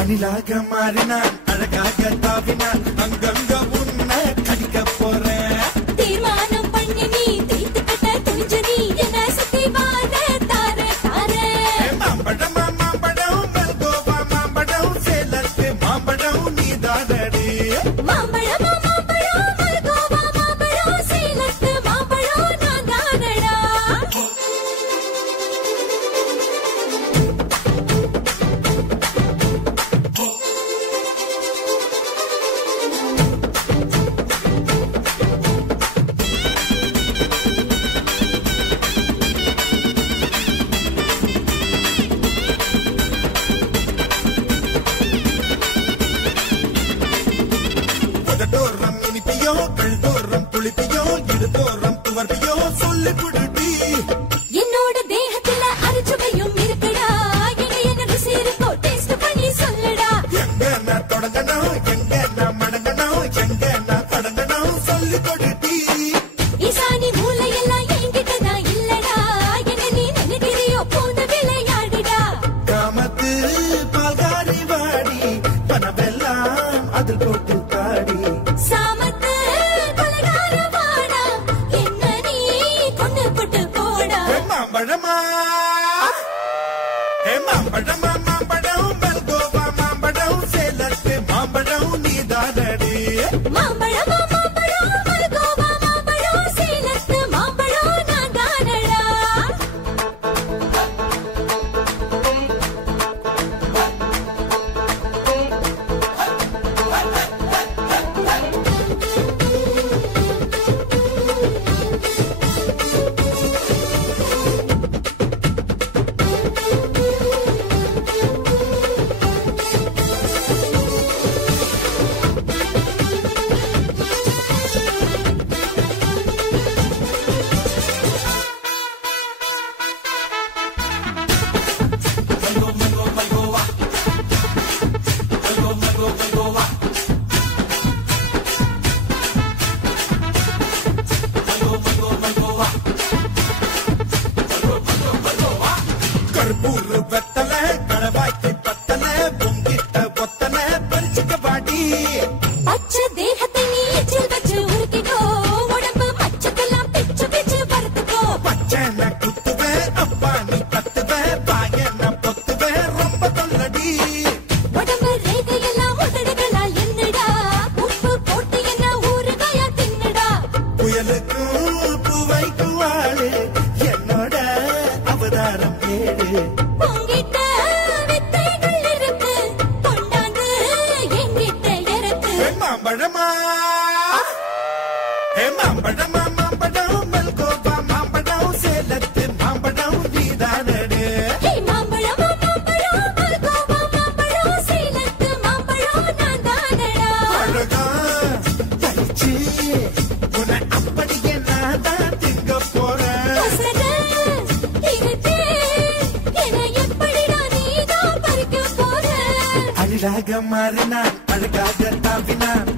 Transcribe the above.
அணிலாக மாறினான் அழகாக தாவினான் அங்கங்க உன்னை கடிக்க போறேன். தீர்மானம் பண்ணி நீ தீர்த்து கட்ட துணிஞ்ச நீ என்ன சுத்தி வாழ தாரே தாரே. மாம்பழம் மாம்பழம் மல்கோவா மாம்பழம் சேலத்து மாம்பழம் நீதானடி. மாம்பழம் மாம்பழம் மல்கோவா மாம்பழம் சேலத்து மாம்பழம் நான் தானடா. தோறம் இனிப்பியோ கழுதோறம் புளிப்பியோ இடுதோறம் துவர்ப்பியோ சொல்லி புடுடி. என்னோட தேகத்துல அரிச்சுவையும் இருக்குடா. எங்க என்ன ருசி இருக்கோ டேஸ்ட் பண்ணி சொல்லடா. எங்க நான் தொடங்கணும் எங்க நான் மடங்கணும் எங்க நான் தொடங்கணும் சொல்லி கொடுடி. ஈசானி மூளையெல்லாம் என்கிட்டதான் இல்லடா. என்ன நீ நினைக்கிறியோ போன விளையாடுடா. காமத்து பால்காரி வாடி பணமெல்லாம் அதில் போட்டு பாடி. சாமத்து கொலைகார வாடா. என்ன நீ கொண்டு போட்டு போடா. மாம்பழமா மாம்பழமா மாம்பழம் மல்கோவா மாம்பழம் சேலத்து மாம்பழம் நீதானடி. மாம்பழம் மாம்பழம் மல்கோவா மாம்பழம் சேலத்து மாம்பழம் நான் தானடா. கற்பூர் வெத்தல கடவாய்க்கு பத்தல பொங்கிட்ட பொத்தல பறிச்சுக்க பாடி. பச்சை தேகத்தை நீ எச்சில் வச்சு உருக்கிக்கோ. உடம்பு மச்சத்தெல்லாம் பிச்சு பிச்சு பருத்துக்கோ. பச்சை நான் குத்துவேன் அப்பா நீ கத்துவேன் பாய நான் பொத்துவேன் ரொம்ப தொல்லடி. உடம்பு ரேகையெல்லாம் உதடுகளால் என்னடா. உப்பு போட்டு என்ன ஊறுகாயா தின்னுடா. புயலுக்கும் பூவைக்கும் ஆளு என்னோட அவதாரம் ஏடு. உங்கிட்ட வித்தைகள் இருக்கு கொண்டாந்து எங்கிட்ட இருக்கு. மாம்பழமா மாம்பழமா மாம்பழம் மல்கோவா மாம்பழம் சேலத்து மாம்பழம் நீதானடி. மாம்பழம் மாம்பழம் மல்கோவா மாம்பழம் சேலத்து மாம்பழம் நான் தானடா. அழகா தரிச்சு உன்னை அப்படியே நான் தான் திங்க போறேன். கொசர இருட்டு என்னை எப்படிடா நீதான் பறிக்க போற. அழகாக மாறினான் அழகாக தாவினான்